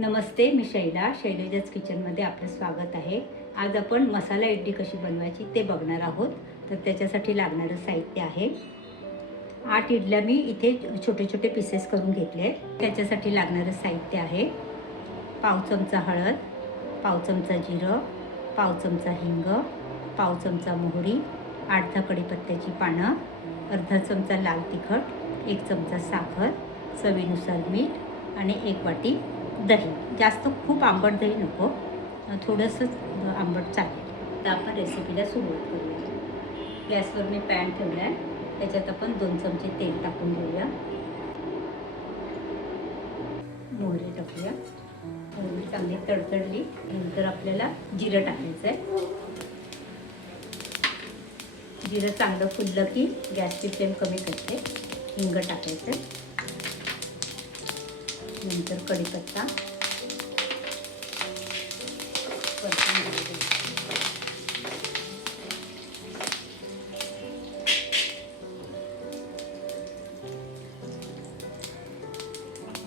नमस्ते, मी शैलजाज किचनमध्ये आपलं स्वागत आहे। आज आपण मसाला इडली कशी बनवायची ते बघणार आहोत। तर त्याच्यासाठी लागणारं साहित्य आहे 8 इडल्या मी इथे छोटे छोटे पीसेस करून घेतले। त्याच्यासाठी लागणारं साहित्य आहे पाव चमचा हळद, पाव चमचा जिरं, पाव चमचा हिंग, पाव चमचा मोहरी, 8-10 कढीपत्त्याची पानं, अर्धा चमचा लाल तिखट, 1 चमचा साखर, चवीनुसार मीठ आणि 1 वाटी दही। जास्त खूप आंबट दही नको, थोडंसं आंबट चालेल। तर आपण रेसिपीला सुरुवात करूया। गॅसवर मी पॅन ठेवला आहे, त्याच्यात आपण 2 चमचे तेल टाकून घेऊया। मोहरी टाकूया। मोहरी चांगली तडतडली नंतर आपल्याला जिरं टाकायचं आहे। जिरं चांगलं फुललं की गॅसची फ्लेम कमी करते, हिंग टाकायचं, नंतर कढीपत्ता,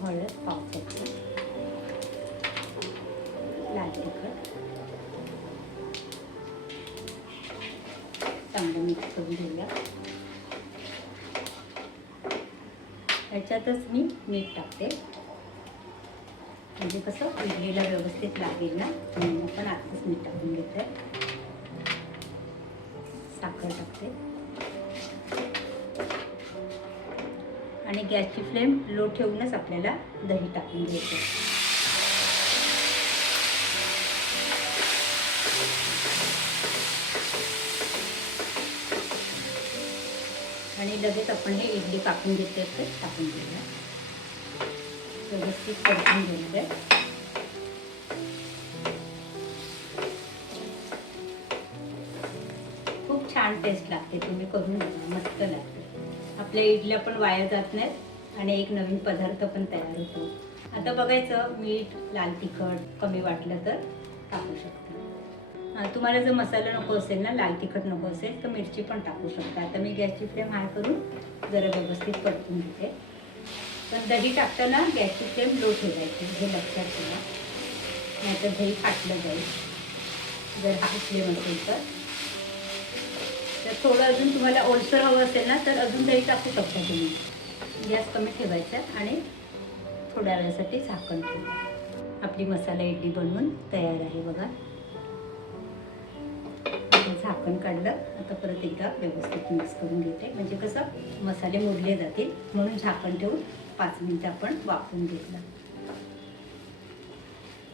हळद पाव चमचा, लाल तिखट, चांगलं मिक्स करून घेऊया। त्याच्यातच मी मीठ टाकते, म्हणजे कसं इडलीला व्यवस्थित लागेल ना, म्हणून आपण आताच मीठ टाकून घेते। साखर टाकते आणि गॅसची फ्लेम लो ठेवूनच आपल्याला दही टाकून घ्यायचं। आणि लगेच आपण हे इडली कापून घेतले ते टाकून घेऊया। व्यवस्थित परतून घ्यायचं आहे। खूप छान टेस्ट लागते, तुम्ही करून बघा, मस्त लागते। आपल्या इडल्या पण वाया जात नाहीत आणि एक नवीन पदार्थ पण तयार होतो। आता बघायचं, मीठ लाल तिखट कमी वाटलं तर टाकू शकता। तुम्हाला जर मसाला नको असेल ना, लाल तिखट नको असेल तर मिरची पण टाकू शकता। आता मी गॅसची फ्लेम हाय करून जरा व्यवस्थित परतून घेते। पण दही टाकताना गॅसची फ्लेम लो ठेवायची, हे लक्षात ठेवा, नाहीतर दही फाटलं जाईल जर हाय फ्लेम असेल तर। थोडं अजून तुम्हाला ओलसर हवं असेल ना तर अजून दही टाकू शकता तुम्ही। गॅस कमी ठेवायचा आणि थोड्या वेळासाठी झाकण ठेवा। आपली मसाला इडली बनवून तयार आहे बघा। झाकण काढलं, आता परत एकदा व्यवस्थित मिक्स करून घेते, म्हणजे कसं मसाले मुरले जातील, म्हणून झाकण ठेवून 5 मिनिटं आपण वाफवून घेतलं।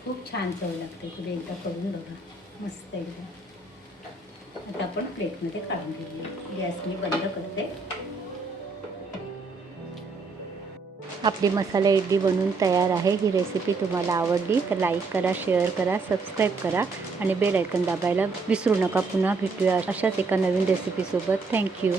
खूप छान चव लागते, तुम्ही एकदा करून बघा, मस्त एकदम। आता आपण प्लेटमध्ये काढून घेऊया। गॅस मी बंद करते। आपली मसाला इडली बनवून तयार आहे। ही रेसिपी तुम्हाला आवडली तर लाईक करा, शेअर करा, सबस्क्राईब करा आणि बेल आयकॉन दाबायला विसरू नका। पुन्हा भेटूया अशाच एका नवीन रेसिपीसोबत। थँक्यू।